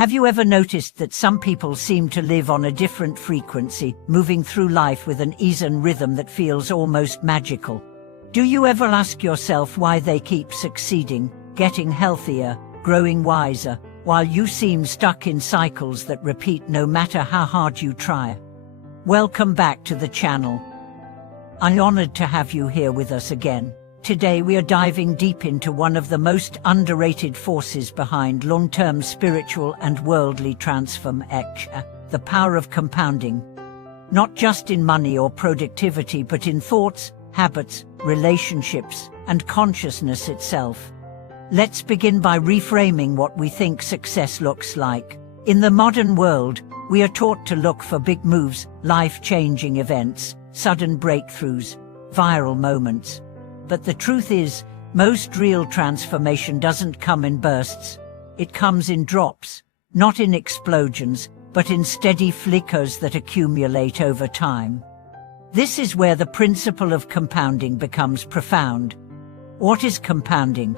Have you ever noticed that some people seem to live on a different frequency, moving through life with an ease and rhythm that feels almost magical? Do you ever ask yourself why they keep succeeding, getting healthier, growing wiser, while you seem stuck in cycles that repeat no matter how hard you try? Welcome back to the channel. I'm honored to have you here with us again. Today we are diving deep into one of the most underrated forces behind long-term spiritual and worldly transformation, the power of compounding. Not just in money or productivity, but in thoughts, habits, relationships, and consciousness itself. Let's begin by reframing what we think success looks like. In the modern world, we are taught to look for big moves, life-changing events, sudden breakthroughs, viral moments. But the truth is, most real transformation doesn't come in bursts. It comes in drops, not in explosions, but in steady flickers that accumulate over time. This is where the principle of compounding becomes profound. What is compounding?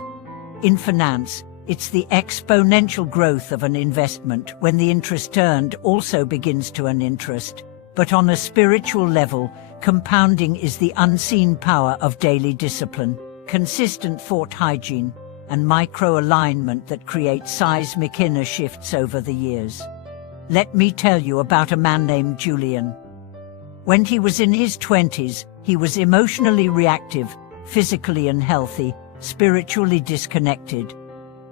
In finance, it's the exponential growth of an investment when the interest earned also begins to earn interest. But on a spiritual level, compounding is the unseen power of daily discipline, consistent thought hygiene, and micro-alignment that creates seismic inner shifts over the years. Let me tell you about a man named Julian. When he was in his 20s, he was emotionally reactive, physically unhealthy, spiritually disconnected.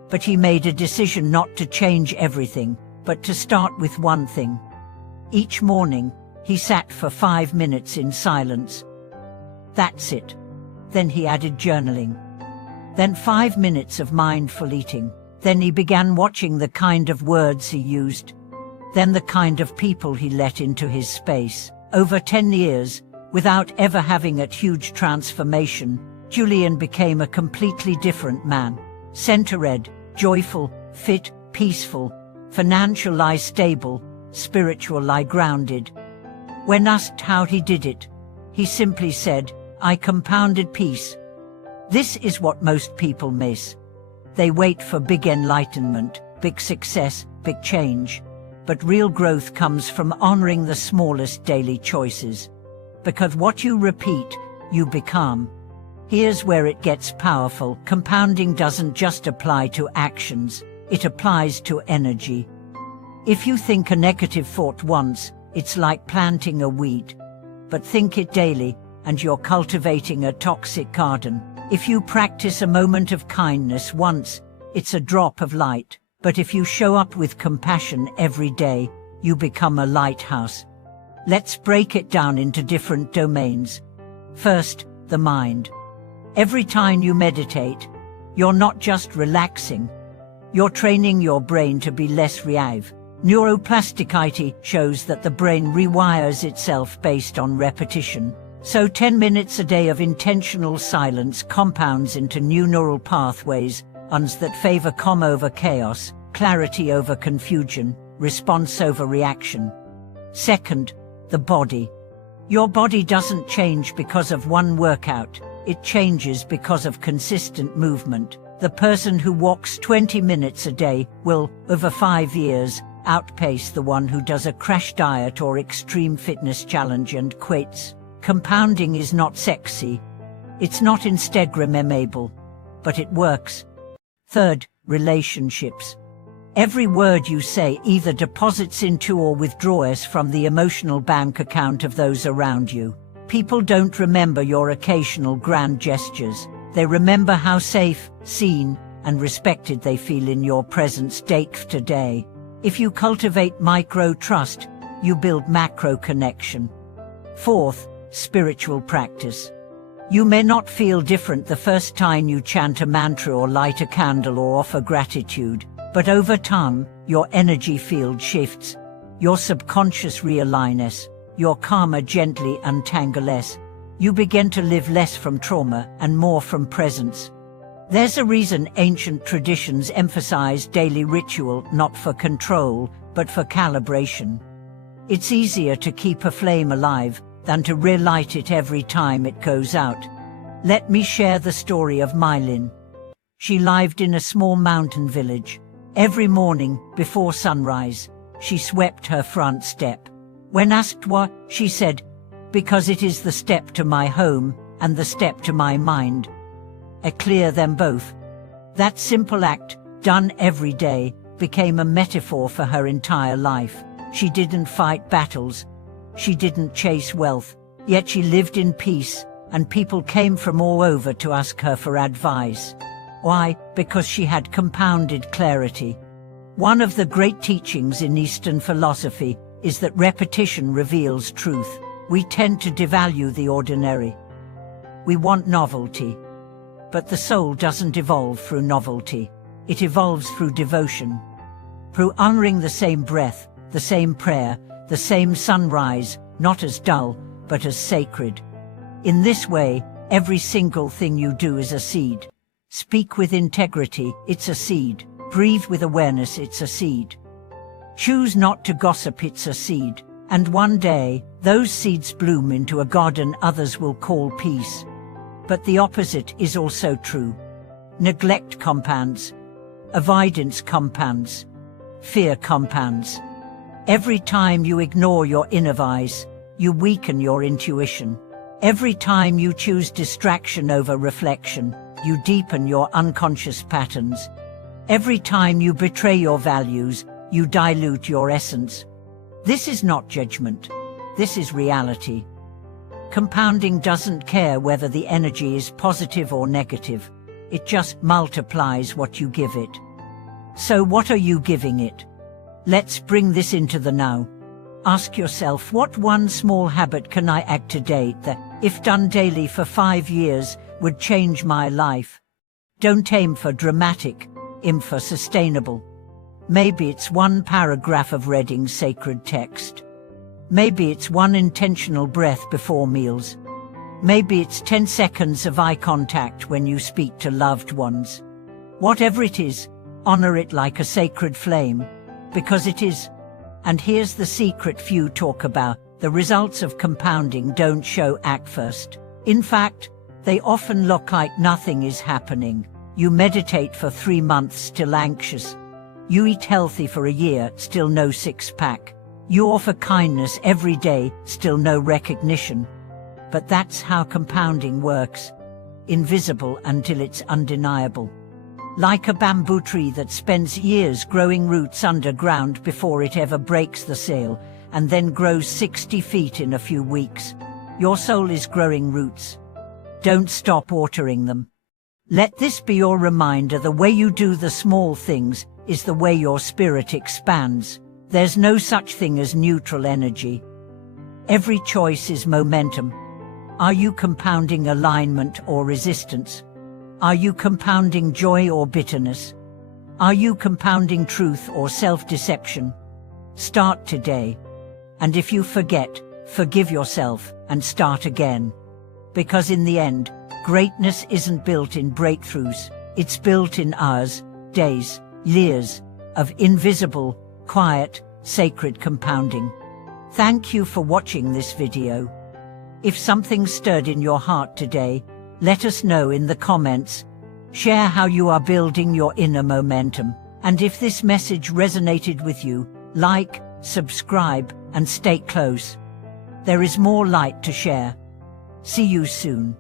But he made a decision not to change everything, but to start with one thing. Each morning, he sat for 5 minutes in silence. That's it. Then he added journaling. Then 5 minutes of mindful eating. Then he began watching the kind of words he used. Then the kind of people he let into his space. Over 10 years, without ever having a huge transformation, Julian became a completely different man. Center-led, joyful, fit, peaceful, financially stable, spiritually grounded. When asked how he did it, he simply said, "I compounded peace." This is what most people miss. They wait for big enlightenment, big success, big change. But real growth comes from honoring the smallest daily choices. Because what you repeat, you become. Here's where it gets powerful. Compounding doesn't just apply to actions, it applies to energy. If you think a negative thought once, it's like planting a weed. But think it daily, and you're cultivating a toxic garden. If you practice a moment of kindness once, it's a drop of light. But if you show up with compassion every day, you become a lighthouse. Let's break it down into different domains. First, the mind. Every time you meditate, you're not just relaxing. You're training your brain to be less reactive. Neuroplasticity shows that the brain rewires itself based on repetition. So 10 minutes a day of intentional silence compounds into new neural pathways, ones that favor calm over chaos, clarity over confusion, response over reaction. Second, the body. Your body doesn't change because of one workout. It changes because of consistent movement. The person who walks 20 minutes a day will, over 5 years, outpace the one who does a crash diet or extreme fitness challenge and quits. Compounding is not sexy. It's not Instagrammable, but it works. Third, relationships. Every word you say either deposits into or withdraws from the emotional bank account of those around you. People don't remember your occasional grand gestures. They remember how safe, seen, and respected they feel in your presence day to day. If you cultivate micro-trust, you build macro-connection. Fourth, spiritual practice. You may not feel different the first time you chant a mantra or light a candle or offer gratitude, but over time, your energy field shifts. Your subconscious realigns, your karma gently untangles. You begin to live less from trauma and more from presence. There's a reason ancient traditions emphasize daily ritual not for control, but for calibration. It's easier to keep a flame alive than to relight it every time it goes out. Let me share the story of Mylin. She lived in a small mountain village. Every morning, before sunrise, she swept her front step. When asked why, she said, "Because it is the step to my home and the step to my mind." Clear them both. That simple act, done every day, became a metaphor for her entire life. She didn't fight battles. She didn't chase wealth. Yet she lived in peace, and people came from all over to ask her for advice. Why? Because she had compounded clarity. One of the great teachings in Eastern philosophy is that repetition reveals truth. We tend to devalue the ordinary. We want novelty. But the soul doesn't evolve through novelty. It evolves through devotion. Through honoring the same breath, the same prayer, the same sunrise, not as dull, but as sacred. In this way, every single thing you do is a seed. Speak with integrity, it's a seed. Breathe with awareness, it's a seed. Choose not to gossip, it's a seed. And one day, those seeds bloom into a garden others will call peace. But the opposite is also true. Neglect compounds. Avoidance compounds. Fear compounds. Every time you ignore your inner voice, you weaken your intuition. Every time you choose distraction over reflection, you deepen your unconscious patterns. Every time you betray your values, you dilute your essence. This is not judgment. This is reality. Compounding doesn't care whether the energy is positive or negative. It just multiplies what you give it. So what are you giving it? Let's bring this into the now. Ask yourself, what one small habit can I add today that, if done daily for 5 years, would change my life? Don't aim for dramatic, aim for sustainable. Maybe it's one paragraph of reading sacred text. Maybe it's one intentional breath before meals. Maybe it's 10 seconds of eye contact when you speak to loved ones. Whatever it is, honor it like a sacred flame, because it is. And here's the secret few talk about: the results of compounding don't show at first. In fact, they often look like nothing is happening. You meditate for 3 months, still anxious. You eat healthy for a year, still no six-pack. You offer kindness every day, still no recognition. But that's how compounding works. Invisible until it's undeniable. Like a bamboo tree that spends years growing roots underground before it ever breaks the soil, and then grows 60 feet in a few weeks. Your soul is growing roots. Don't stop watering them. Let this be your reminder: the way you do the small things is the way your spirit expands. There's no such thing as neutral energy. Every choice is momentum. Are you compounding alignment or resistance? Are you compounding joy or bitterness? Are you compounding truth or self-deception? Start today. And if you forget, forgive yourself and start again. Because in the end, greatness isn't built in breakthroughs. It's built in hours, days, years of invisible, quiet, sacred compounding. Thank you for watching this video. If something stirred in your heart today, let us know in the comments. Share how you are building your inner momentum. And if this message resonated with you, like, subscribe, and stay close. There is more light to share. See you soon.